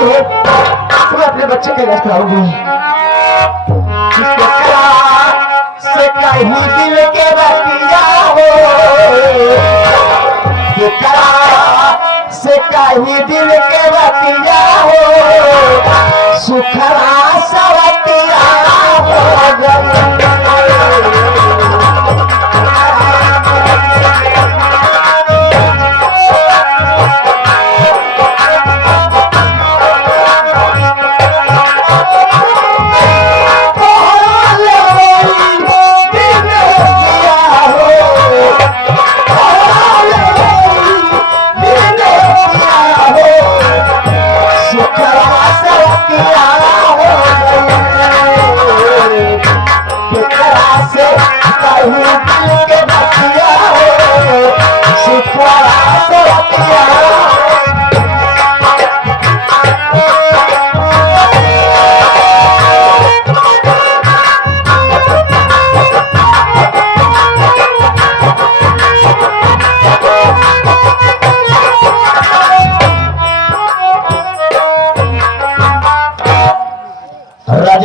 करती है तुम्हें अपने बच्चे का इलाज कराओगी। से कहीं दिल के बतिया हो, से कहीं दिल के बतिया हो, सुखरा सवतिया हो गई।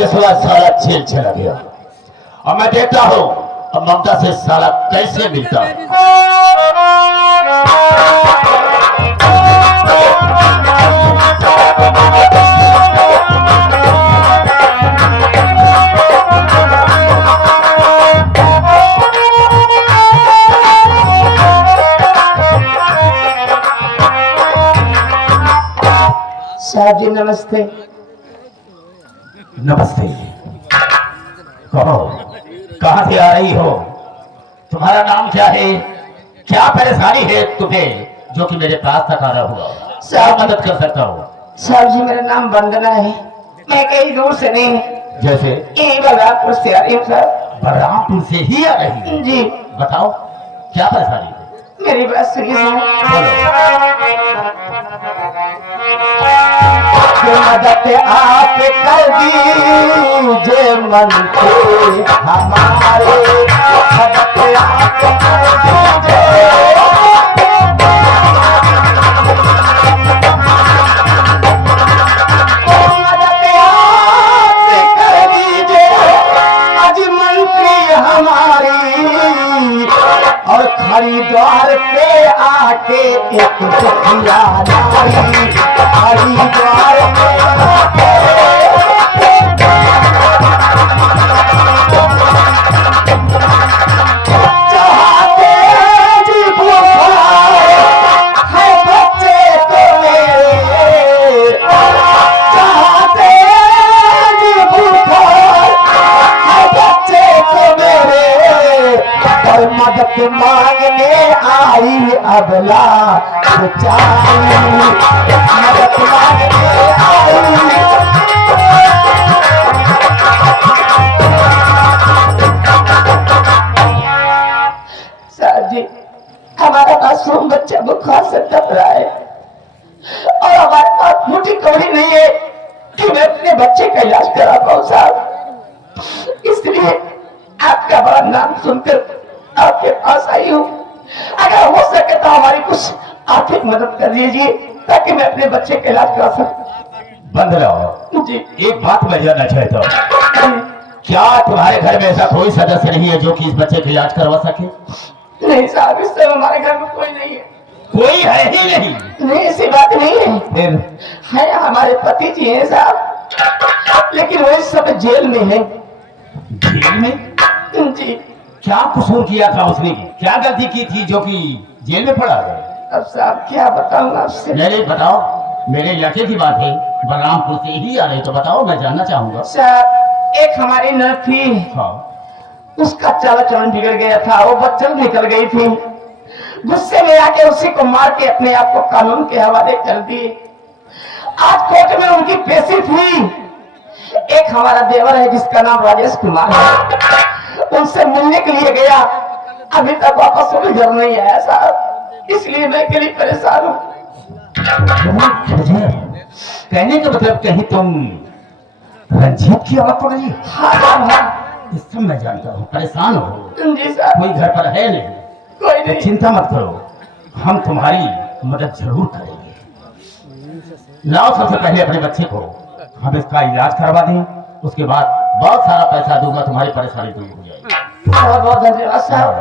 साला छेल चला गया और मैं देखता हूं अब ममता से साला कैसे मिलता है। साहब जी नमस्ते। नमस्ते। कहो कहां से आ रही हो, तुम्हारा नाम क्या है, क्या परेशानी है तुम्हें जो कि मेरे पास तक आ रहा हुआ, क्या मदद कर सकता हूँ। साहब जी मेरा नाम वंदना है, मैं कहीं दूर से नहीं, जैसे यही बलरामपुर से आ रही हूँ साहब। बलरामपुर से ही आ रही है जी। बताओ क्या परेशानी है। मेरी बात सुनिए मदद आप कर दीजिए मन के हमारे, मदद आप कर दीजिए। मदद आप कर दीजिए आज मंत्री हमारी, और खरीदार पे आके एक दुखिया नारी, खरीदार पे आके चाहते जी भूखा है बच्चे तो मेरे, चाहते जी भूखा है बच्चे तो मेरे, और मदद मांगने आई अबला बेचारी, मदद मांगने आई। साहब जी हमारा मासूम बच्चा बुखार से तप रहा है और हमारे पास मुट्ठी कौड़ी नहीं है कि मैं अपने बच्चे का इलाज करा पाऊँ साहब, इसलिए आपका बड़ा नाम सुनकर आपके पास आई हूँ। अगर हो सके तो हमारी कुछ आर्थिक मदद कर दीजिए ताकि मैं अपने बच्चे का इलाज करा सकूं। बंद रहो जी। एक बात मैं जानना चाहता हूँ, क्या तुम्हारे घर में ऐसा कोई सदस्य नहीं है जो कि इस बच्चे का इलाज करवा सके। नहीं साहब इस समय हमारे घर में कोई नहीं है। कोई है ही नहीं। नहीं ऐसी बात नहीं है, फिर है हमारे पति जी हैं साहब, लेकिन वो इस समय जेल में है। जेल में? जी। क्या कसूर किया था उसने, क्या गलती की थी जो कि जेल में पड़ा है। अब साहब क्या बताऊं आपसे। नहीं बताओ, मेरे इलाके की बात है, बलरामपुर से ही आ रही तो बताओ, मैं जानना चाहूंगा। साहब एक हमारी नर्स थी, हाँ। उसका चाल चलन बिगड़ गया था, वो बच्चन निकल गई थी, गुस्से में आके उसी को मार के अपने आप को कानून के हवाले कर दिए। आज कोर्ट में उनकी पेशी थी। एक हमारा देवर है जिसका नाम राजेश कुमार है, उनसे मिलने के लिए गया, अभी तक वापस वो घर नहीं आया साहब, इसलिए मैं के लिए परेशान हूँ। कहने का मतलब कहीं तुम रंजीत की औरत तो नहीं। हाँ हाँ इससे मैं जानता हूँ, परेशान हो। जी साहब। कोई घर पर है नहीं, कोई नहीं। चिंता मत करो, हम तुम्हारी मदद जरूर करेंगे। लाओ सबसे पहले अपने बच्चे को हम इसका इलाज करवा दें, उसके बाद बहुत सारा पैसा दूंगा, तुम्हारी परेशानी दूर हो जाएगी। बहुत बहुत धन्यवाद साहब।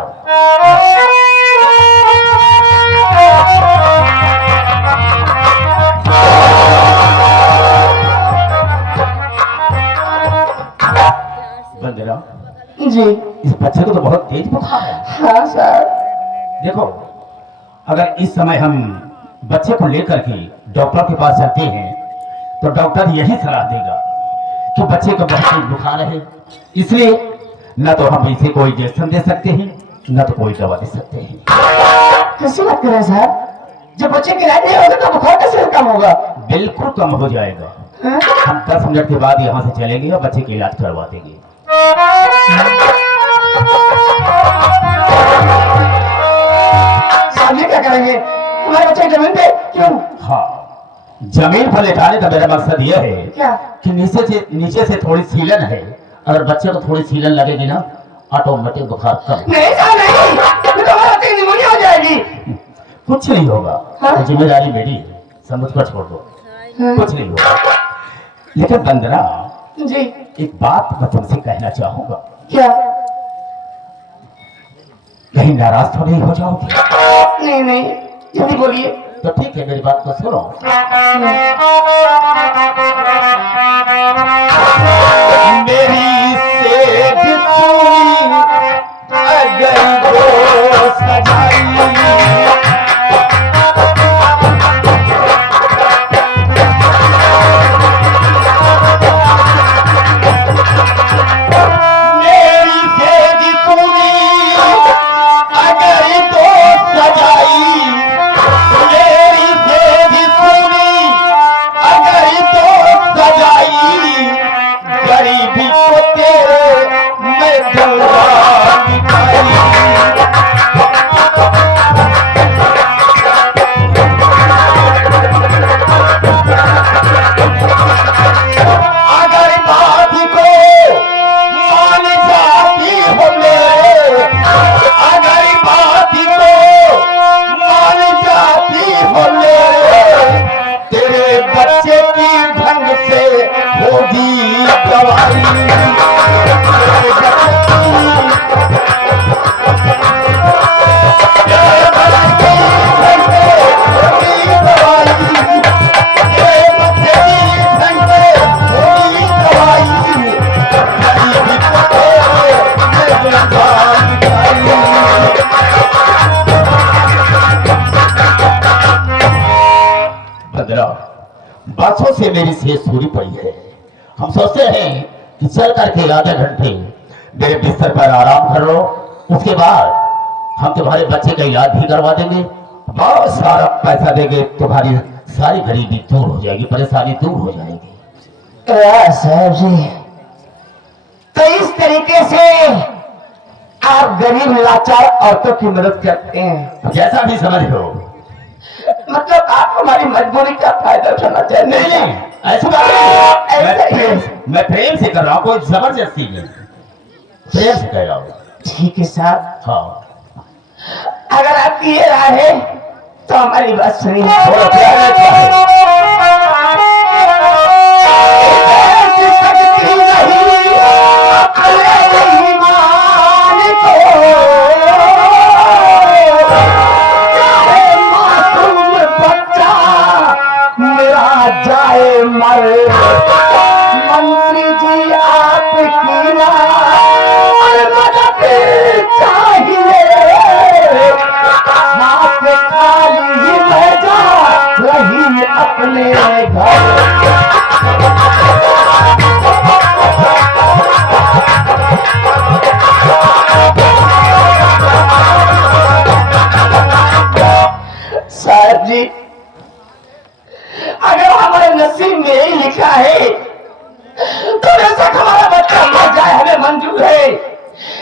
बंदेरा जी इस बच्चे को तो बहुत तेज बुखार है। हाँ सर। देखो अगर इस समय हम बच्चे को लेकर के डॉक्टर के पास जाते हैं तो डॉक्टर यही सलाह देगा कि बच्चे को बहुत तेज बुखार है, इसलिए न तो हम इसे कोई इंजेक्शन दे सकते हैं न तो कोई दवा दे सकते हैं। कैसी बात कर रहे हैं साहब? जब बच्चे की इलाज नहीं होगा तो बुखार कैसे कम होगा? बिल्कुल कम हो जाएगा। हाँ? हम 10 मिनट के बाद यहाँ से चलेंगे और बच्चे का इलाज करवा देंगे। साहब ये क्या करेंगे? हमारे बच्चे जमीन पे क्यों? हाँ, जमीन पर लेटाने का मेरा मकसद यह है क्या? कि नीचे से थोड़ी सीलन है, अगर बच्चे को थोड़ी सीलन लगेगी ना ऑटोमेटिक बुखार कम। नहीं साहब नहीं, तो हमारे बच्चे की निमोनिया हो जाएगी। कुछ नहीं होगा। हाँ? तो जिम्मेदारी मेरी है, सब मुझ पर छोड़ दो। हाँ? कुछ नहीं होगा। लेकिन बंदना जी एक बात मैं तुमसे कहना चाहूंगा, क्या? कहीं नाराज तो नहीं हो जाओगे? नहीं नहीं जल्दी बोलिए। तो ठीक है, मेरी बात को सुनो। मेरी सेज पूरी अगर वो सजाई, मेरी सेज पूरी अगर तो सजाई, मेरी सेज पूरी अगर तो सजाई, गरीबी को तेरे मैं दूंगा मिटाई। अगर बात को मान जाती हो मेरे, अगर बात को मान जाती हो मेरे, तेरे बच्चे की ढंग से होगी दवाई। तेरे बच्चे तेरे बच्चे की ढंग से होगी दवाई, तेरे बच्चे की ढंग से होगी दवाई, गरीबी को तेरे मैं दूंगा मिटाई। बंदरा, बरसों से मेरी सेहत सूरी पड़ी है। हम सोचते हैं कि चल करके आधे घंटे मेरे बिस्तर पर आराम कर लो, उसके बाद हम तुम्हारे बच्चे का इलाज भी करवा देंगे, बहुत सारा पैसा देंगे, तुम्हारी सारी गरीबी दूर हो जाएगी, परेशानी दूर हो जाएगी। साहब जी, तो इस तरीके से आप गरीब लाचार औरतों की मदद करते हैं? जैसा भी समझ लो। मतलब आप हमारी मजबूरी का फायदा उठाना चाहते नहीं हैं? नहीं, ऐसी बात नहीं। ऐसा ही है। मैं प्रेम से कर रहा हूँ, कोई जबरदस्ती नहीं, प्रेम से कह रहा हूँ। ठीक है साहब, हाँ, अगर आपकी ये राय है तो हमारी बात सुनिए। थोड़ा प्यार है, क्या है? सकती नहीं अकल ईमान को, चाहे मासूम बच्चा मेरा जाए मर, मंत्री जी आपकी ना मदद चाहिए, हाथ खाली ही मैं जा रही अपने घर। साहब जी, अगर हमारे नसीब में यही लिखा है तो बेशक हमारा बच्चा मर जाए हमें मंजूर है,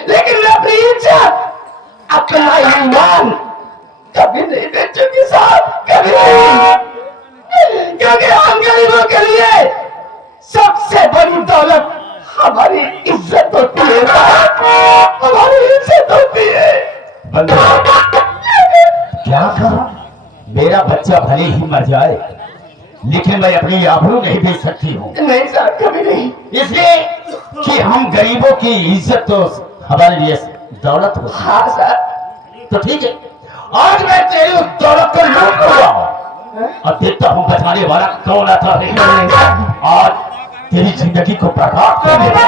लेकिन मैं अपनी इज्जत अपना ईमान कभी नहीं बेचूंगी साहब, कभी नहीं, क्योंकि हम गरीबों के लिए सबसे बड़ी दौलत हमारी इज्जत होती है साहब, हमारी इज्जत होती है। बंदर, क्या कहा? मेरा बच्चा भले ही मर जाए लेकिन मैं अपनी आबरू नहीं बेच सकती हूँ। नहीं साहब, कभी नहीं। इसलिए कि हम गरीबों की इज्जत तो हमारे लिए दौलत हो। हाँ सर। तो ठीक है, आज मैं तेरी उस दौलत को लूट लूंगा और देखता हूँ बचाने वाला कौन आता है। आज तेरी जिंदगी को बर्बाद कर देगा।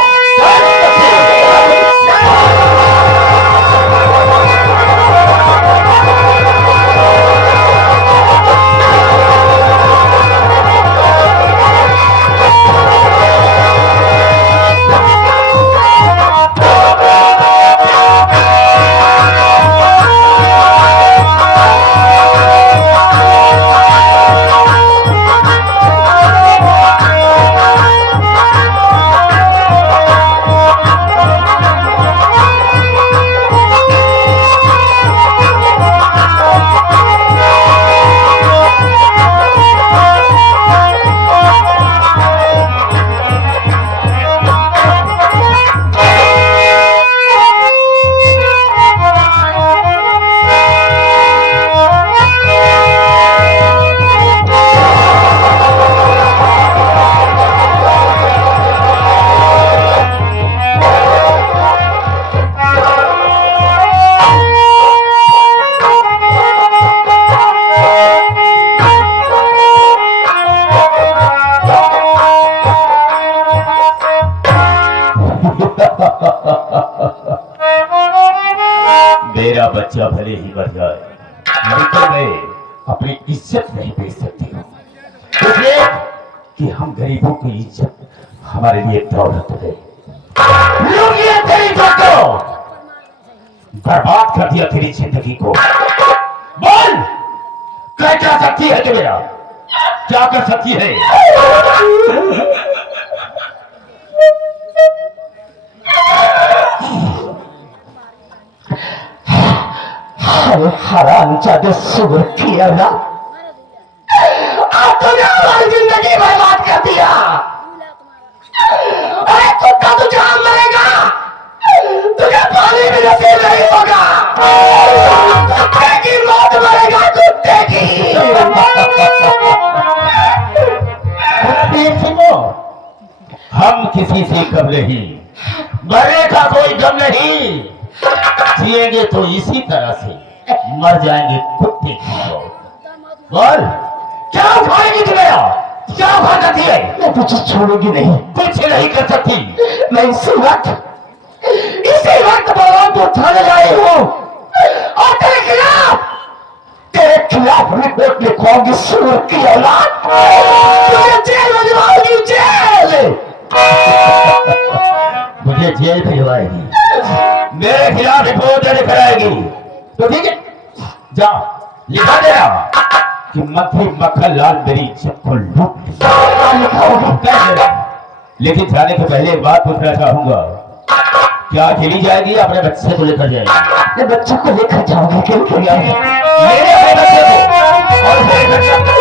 मेरा बच्चा भले ही मर जाए, नहीं तो मैं अपनी इज्जत नहीं बेच सकती हूँ। इसलिए कि हम गरीबों की इज्जत हमारे लिए दौलत है। लोग ये तेरी इज्जत को बर्बाद कर दिया, तेरी जिंदगी को। बोल, क्या सकती है तू मेरा? क्या कर सकती है? हरामजादे सुबह किया ना, अब तूने हमारी जिंदगी बर्बाद कर दिया। अरे कुत्ता तू जहां मरेगा, तुझे पानी भी नसीब नहीं होगा। कुत्ते की मौत मरेगा, कुत्ते की। हम किसी से कम नहीं, मरने का कोई गम नहीं। जिएंगे तो इसी तरह से, मर जाएंगे कुत्ते की मौत। बोल, क्या उखाड़ेगी तुम्हें? क्या उखाड़ सकती है? मैं तुझे छोड़ूंगी नहीं, कुछ नहीं कर सकती। मैं इसी वक्त बलवान को थाने लाई हूँ और तेरे खिलाफ रिपोर्ट लिखवाऊंगी। सुअर की औलाद, तुझे जेल भिजवाऊंगी, जेल। मुझे जेल भिजवाएगी, मेरे खिलाफ रिपोर्ट दर्ज कराएगी। तो ठीक है, जा लिखा देना कि मंत्री मक्खन लाल मेरी इज्जत को लूट लिया। लेकिन जाने के पहले एक बात पूछना चाहूंगा, क्या चली जाएगी या अपने बच्चे को लेकर जाएगी? ये बच्चे को लेकर जाओगे? क्यों? मेरे अपने बच्चे को और मेरे बच्चे को।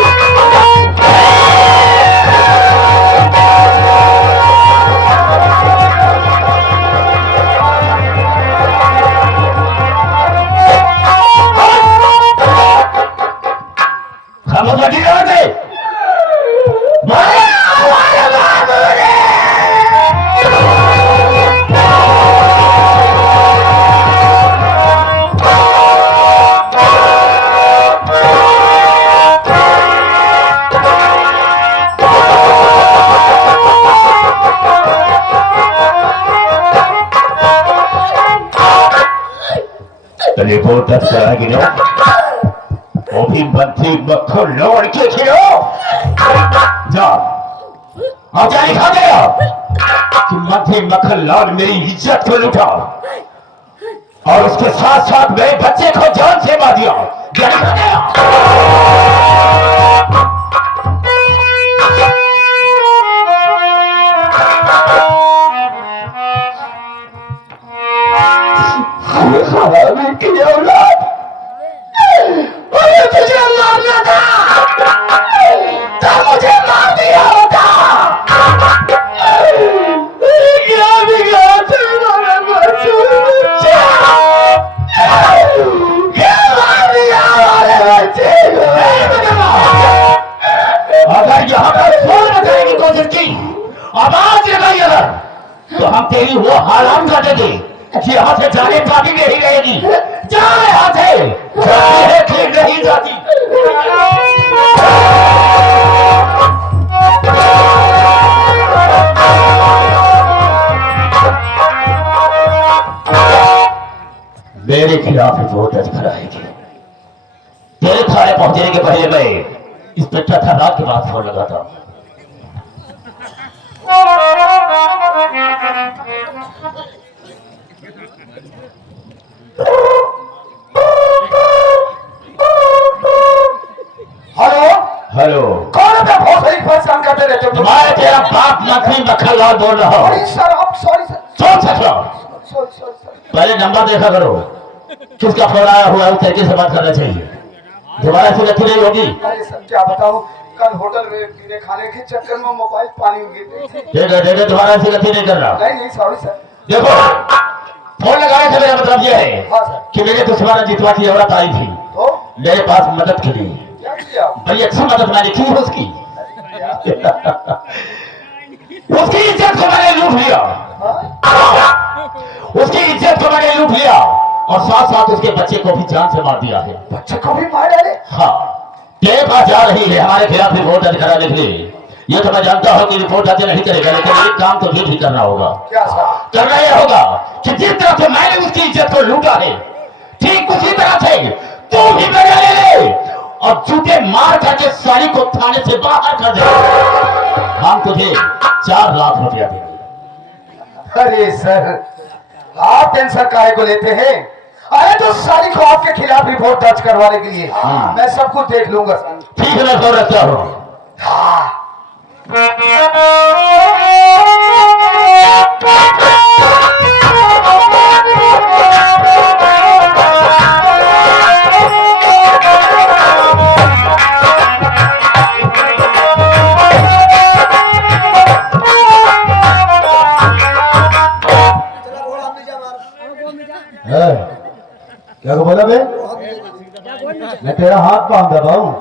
रिपोर्ट दर्ज कराएगी ना, वो भी मंत्री मक्खन लौड़ के खिलो। जा अब क्या लिखा गया कि मंत्री मक्खन लाल मेरी इज्जत को लूटा और उसके साथ साथ मेरे बच्चे को जान से मार दिया। क्या लिखा गया? हरामी की औलाद, मुझे तुझे मारना था तो मुझे मार दिया होता। क्या बिगाड़ा तुम्हारे बच्चे? क्या मार दिया हमारे बच्चे को? लगाई, आवाज लगाई अगर, तो हम तेरी वो हालात कर देंगे कि यहाँ से जाने पाती नहीं रहेगी। जाए यहाँ से, जाती है ठीक नहीं जाती। मेरे खिलाफ रिपोर्ट दर्ज कराएगी। तेरे थाने पहुंचने के पहले मैं इंस्पेक्टर थर्राट के पास फोन लगाता हूं। हेलो हेलो, कौन है? बहुत सही परेशान करते रहते हो। मैं तेरा बाप नकली मक्खनलाल बोल रहा हूँ। सॉरी सर, आप सॉरी सर। सोच सकता, सॉरी सॉरी सर। पहले नंबर देखा करो, किसका फोन आया हुआ है उस तरीके से बात करना चाहिए। दोबारा से गलती नहीं होगी। अरे सर क्या बताऊं, कल होटल में पीने खाने के चक्कर में मोबाइल पानी में गिर गई थी। ठीक है, दोबारा से गलती नहीं करना। नहीं नहीं सॉरी सर। देखो, फोन लगाने का मेरा मतलब यह है हाँ सर। कि मेरे दुश्मन जितवा की औरत आई थी तो मेरे पास मदद के लिए। क्या किया? बड़ी अच्छी मदद मैंने की है उसकी। उसकी इज्जत को मैंने लूट लिया। उसकी इज्जत को मैंने लूट लिया और साथ साथ उसके बच्चे को भी जान से मार दिया है। बच्चे को भी मार डाले? हाँ, तेरे पास जा रही है हमारे खिलाफ रिपोर्ट दर्ज कराने के लिए। ये तो मैं जानता हूँ कि रिपोर्ट दर्ज नहीं करेगा, लेकिन एक काम तो ये भी करना होगा। क्या सर? करना यह होगा कि जिस तरह से मैंने उसकी इज्जत को लूटा है, ठीक उसी तरह से तू भी बदला ले और जूते मार करके साली को थाने से बाहर कर दे। हम तुझे 4 लाख रुपया देंगे। अरे सर, आप टेंशन काहे को लेते हैं? अरे तो साली को आपके खिलाफ रिपोर्ट दर्ज करवाने के लिए मैं सब कुछ देख लूंगा सर। ठीक है, मैं फोन रखता हूँ। हाँ। क्या को बोला बे? मैं तेरा हाथ बांध दबा हूं।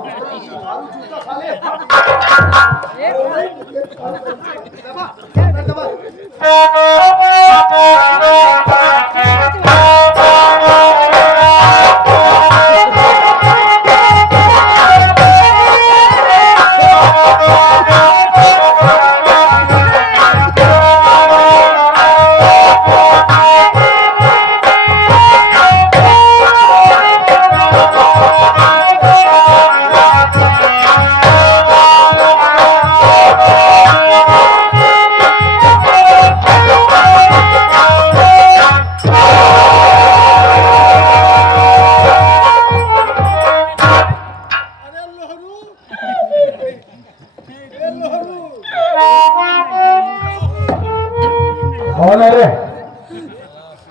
कौन है रे?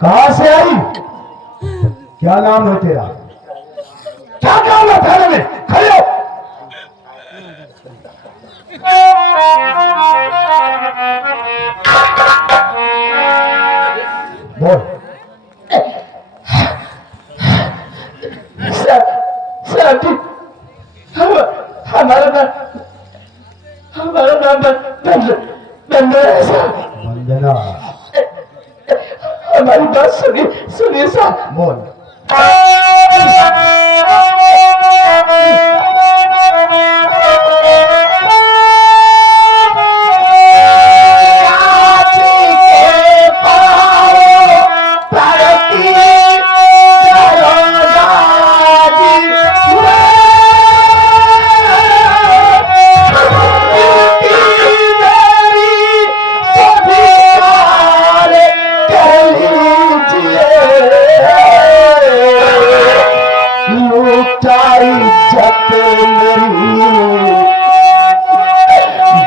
कहां से आई? क्या नाम है तेरा? क्या काम है थाने में? खड़े हो। बोल। सर जी, हमारा नाम बंदना है सर। वंदना, हमारी बात सुनिए सर। बोल।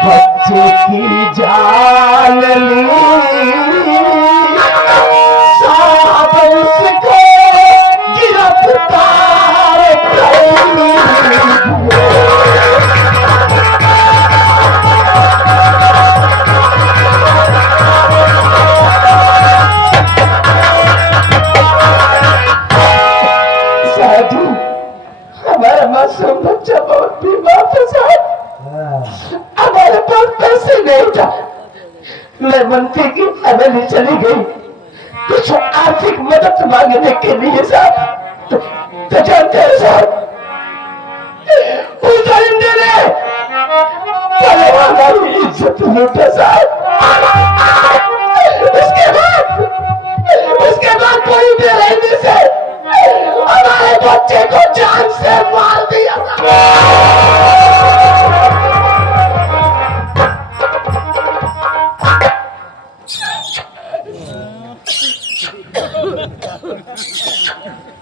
बच्चे की जान ली, साहब उसको गिरफ्तार कर ली। साधु, हमारा मासूम बच्चा बहुत बीमार था साहब। हमारे पास पैसे नहीं था मैं मंत्री की फैमिली चली गई कुछ आर्थिक मदद मांगने के लिए साहब। तो जानते हैं साहब, उस दरिंदे ने पहले हमारी इज्जत लूटा साहब। उसके बाद पूरी बेरहमी से हमारे बच्चे को जान से मार दिया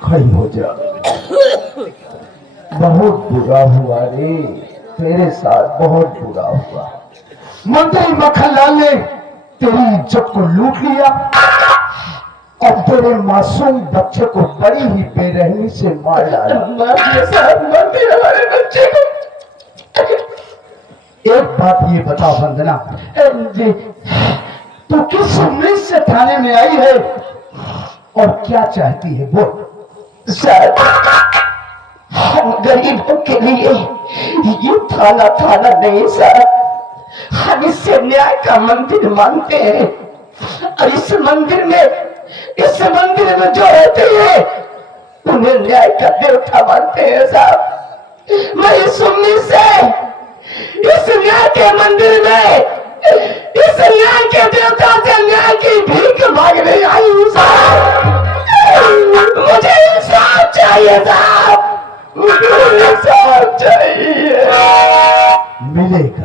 खड़ी हो जा। बहुत बुरा हुआ रे, तेरे साथ बहुत बुरा हुआ। मंत्री मक्खनलाल ने तेरी इज्जत को लूट लिया और तेरे मासूम बच्चे को बड़ी ही बेरहमी से मार डाला। मार दिया हमारे बच्चे को। एक बात ये बता वंदना जी, तू किस उम्मीद से थाने में आई है और क्या चाहती है बोल। सर, हम गरीबों के लिए ये थाना नहीं सर, हम इससे न्याय का मंदिर मानते हैं। और इस मंदिर में जो रहते हैं उन्हें न्याय का देवता मानते हैं साहब। मैं इस उम्मीद से इस न्याय के मंदिर में इस न्याय के देवता से न्याय की भीख मांगने आई हूँ साहब। मुझे इंसाफ चाहिए साहब, मुझे इंसाफ चाहिए। मिलेगा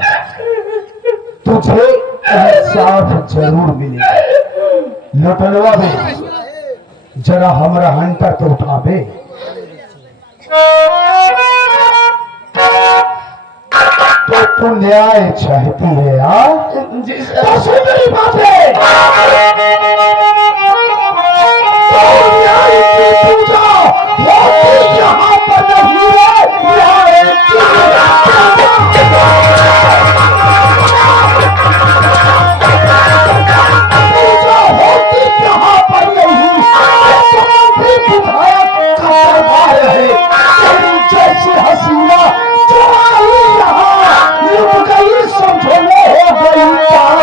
तुझे, इंसाफ जरूर मिलेगा। लुटनवा बे, जरा हमारा हंटर तो उठा बे। तो तू न्याय चाहती है यार? जी सर। तो सुन मेरी बात है, तो न्याय की पूजा होती यहाँ पर नहीं है। न्याय की पूजा होती यहाँ पर नहीं। भी विधायक का दरबार है। तेरी जैसी हसीना जो आई यहाँ लुट गई, समझो वो हो गई पार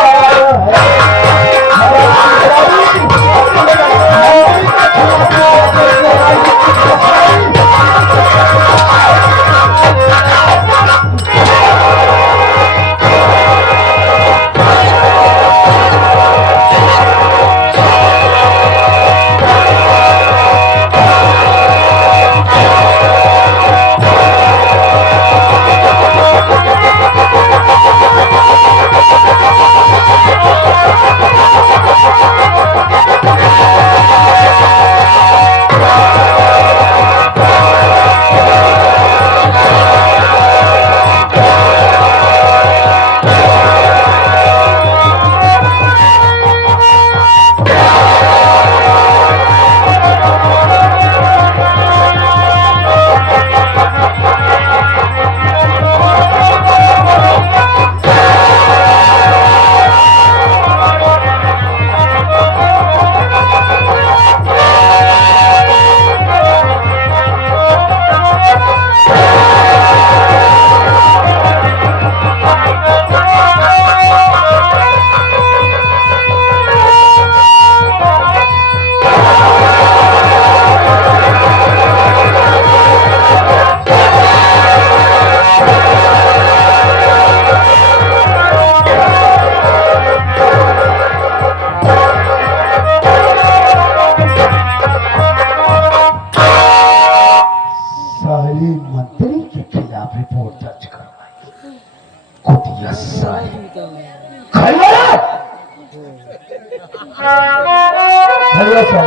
हेलो सर,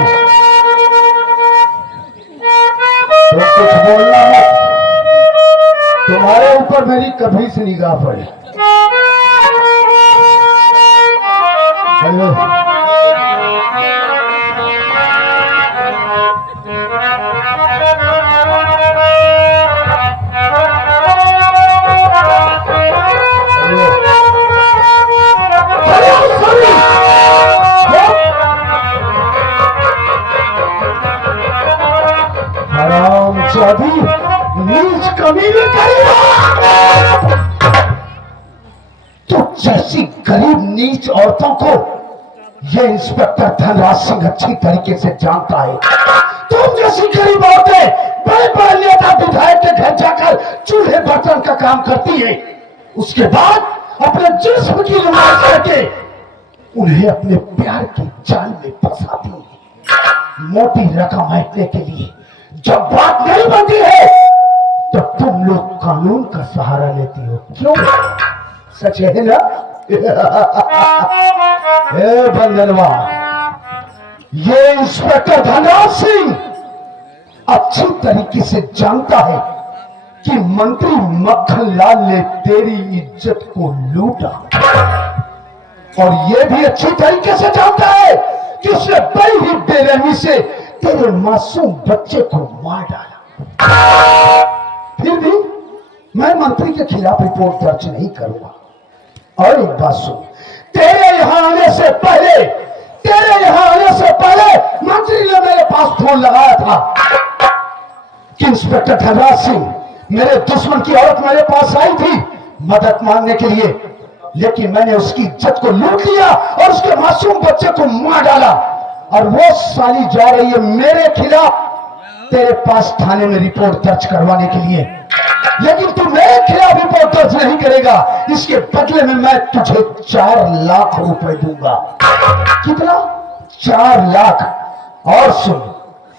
तो कुछ बोलना मत, तुम्हारे ऊपर मेरी कभी से निगाह पड़ी। हेलो नीच कमीनी करी जैसी गरीब नीच औरतों को ये इंस्पेक्टर धनराज सिंह अच्छी तरीके से जानता है। तुम जैसी गरीब औरतें बड़े बड़े नेता विधायक के घर जाकर चूल्हे बर्तन का काम करती है, उसके बाद अपने जिस्म की नुमाइश करके उन्हें अपने प्यार की जाल में फंसाती है मोटी रकम ऐंठने के लिए। जब बात नहीं बनती है तो तुम लोग कानून का सहारा लेती हो, क्यों? सच है ना? ए बंदनवा, ये इंस्पेक्टर धनराज सिंह अच्छी तरीके से जानता है कि मंत्री मक्खन लाल ने तेरी इज्जत को लूटा, और ये भी अच्छी तरीके से जानता है कि उसने बड़ी ही बेरहमी से तेरे मासूम बच्चे को मार डाला। फिर भी मैं मंत्री के खिलाफ रिपोर्ट दर्ज नहीं करूंगा। और एक बात सुन, तेरे यहां आने से पहले मंत्री ने मेरे पास फोन लगाया था कि इंस्पेक्टर धनराज सिंह, मेरे दुश्मन की औरत मेरे पास आई थी मदद मांगने के लिए, लेकिन मैंने उसकी इज्जत को लूट लिया और उसके मासूम बच्चे को मार डाला, और वो साली जा रही है मेरे खिलाफ तेरे पास थाने में रिपोर्ट दर्ज करवाने के लिए। लेकिन तू मेरे खिलाफ रिपोर्ट दर्ज नहीं करेगा, इसके बदले में मैं तुझे 4 लाख रुपए दूंगा। कितना? 4 लाख। और सुन,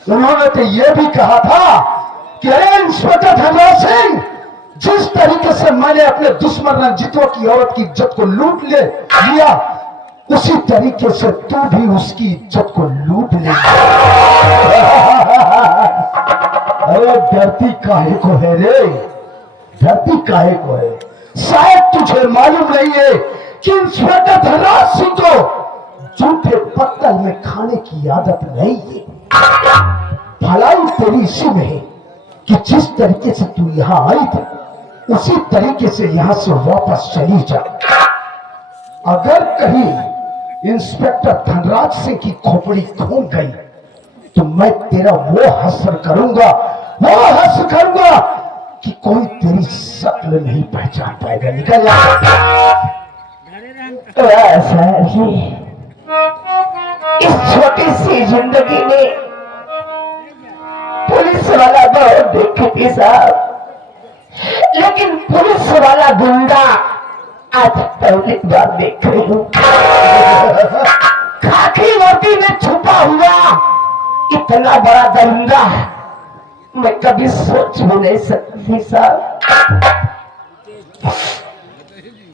उन्होंने तो यह भी कहा था कि अरे इंस्पेक्टर धनराज सिंह, जिस तरीके से मैंने अपने दुश्मन रंजितों की औरत की इज्जत को लूट लिया, उसी तरीके से तू भी उसकी इज्जत को लूट ले। अरे डरती काहे को है रे, डरती काहे को है? शायद तुझे मालूम नहीं है कि इंस्पेक्टर धनराज सिंह को जूठे पत्तल में खाने की आदत नहीं है। भलाई तेरी इसी में है कि जिस तरीके से तू यहां आई थी उसी तरीके से यहां से वापस चली जा। अगर कहीं इंस्पेक्टर धनराज सिंह की खोपड़ी खून गई तो मैं तेरा वो हश्र करूंगा कि कोई तेरी शक्ल नहीं पहचान पाएगा। निकल जा। इस छोटी सी जिंदगी में पुलिस वाला बहुत देखे थे साहब, लेकिन पुलिस वाला गुंडा आज पहली बार देख रही हूँ। खाकी वर्दी में छुपा हुआ इतना बड़ा दरिंदा मैं कभी सोच भी नहीं सकती साहब।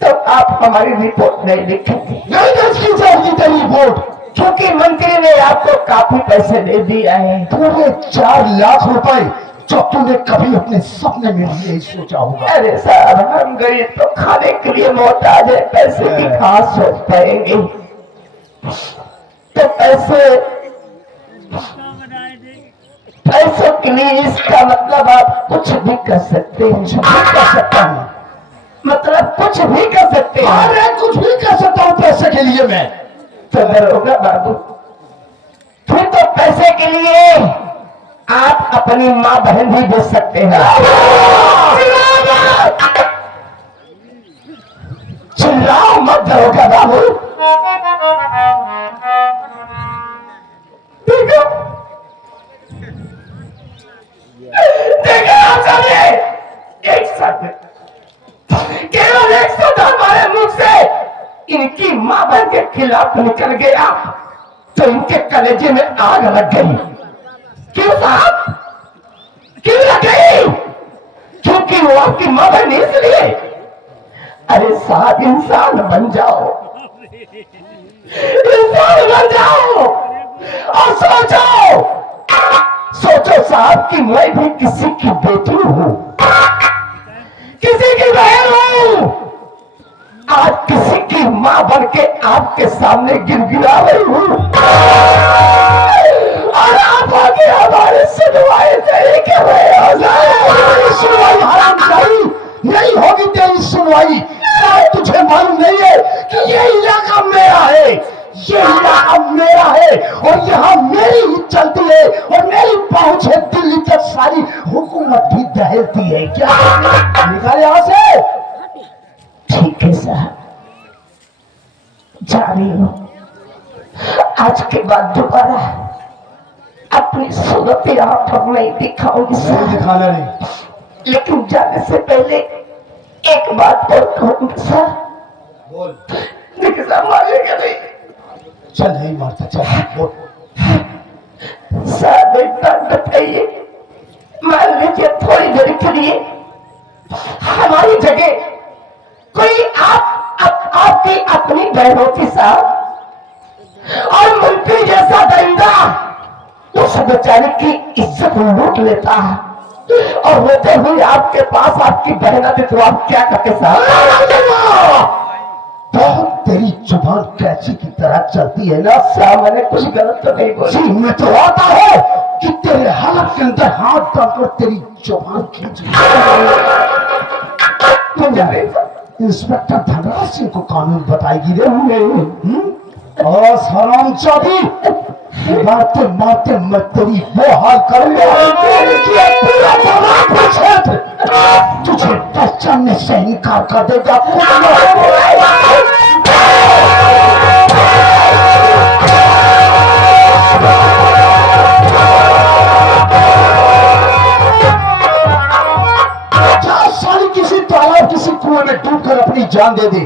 तो आप हमारी रिपोर्ट नहीं लिखेंगे? नहीं दर्ज की जाएगी तेरी रिपोर्ट, क्योंकि मंत्री ने आपको काफी पैसे दे दिया है। पूरे 4 लाख रुपए जो तूने कभी अपने सपने में भी नहीं सोचा होगा। अरे साहब, हम गरीब तो खाने के लिए मोहताज है, पैसे की कहाँ सोच पाएंगे। तो पैसों के लिए इसका मतलब आप कुछ भी कर सकते हैं। कुछ भी कर सकता हूँ, मतलब कुछ भी कर सकते हैं। अरे कुछ भी कर सकता हूँ पैसे के लिए मैं। तो दरोगा बाबू, फिर तो पैसे के लिए आप अपनी माँ बहन भी बेच सकते हैं। चिल्लाओ मत दरोगा बाबू। देखो आप सबने एक साथ केवल एक शब्द हमारे मुख से इनकी माँ बहन के खिलाफ निकल गया तो इनके कलेजे में आग लग गई। क्यों साहब, क्यों लग गई? क्योंकि वो आपकी माँ बहन इसलिए। अरे साहब, इंसान बन जाओ, इंसान बन जाओ और सोचो साहब कि मैं भी किसी की बेटी हूं, किसी की बहन हूं। आज किसी की मां बन के आपके सामने गिड़गिड़ा रही हूं और आप आगे हमारे सुनवाई नहीं कर रहे हो। सुनवाई हरामजादी नहीं होगी तेरी सुनवाई। शायद तुझे मालूम नहीं है कि ये इलाका मेरा है, ये इलाका मेरा है और यहाँ मेरी ही चलती है और मेरी पहुंच है दिल्ली तक, सारी हुकूमत भी दहलती है। क्या निकाल यहाँ से? ठीक है साहब, जा रही हूँ। आज के बाद दोबारा अपनी सूरत यहाँ पर नहीं दिखाऊंगी नहीं सर, दिखाना नहीं। लेकिन जाने से पहले एक बात और कहूंगी सर। बोल। निकिता मारेगा नहीं चल नहीं मारता, चल बोल। सर, एक बात बताइए, मान लीजिए थोड़ी देर के लिए हमारी जगह कोई आपकी अपनी बहनों के साथ और मुल्की जैसा दरिंदा तो सब बेचारे की इज्जत लूट लेता है और होते हुए आपके पास आपकी बहन आती तो आप क्या करते साहब? बहुत तेरी जुबान कैची की तरह चलती है ना। साहब, मैंने कुछ गलत तो नहीं बोला। जी मैं तो आता है कि तेरे हलक के अंदर हाथ डालकर तेरी जुबान खींच इंस्पेक्टर धनराज सिंह को कानून बताएगी रे। और हराम चाबी, मारते मारते मैं तेरी वो हाल करूंगा कि पूरा बर्बाद क्षेत्र तुझे पहचानने से इनकार कर देगा। किसी तालाब किसी कुएं में डूबकर अपनी जान दे दे,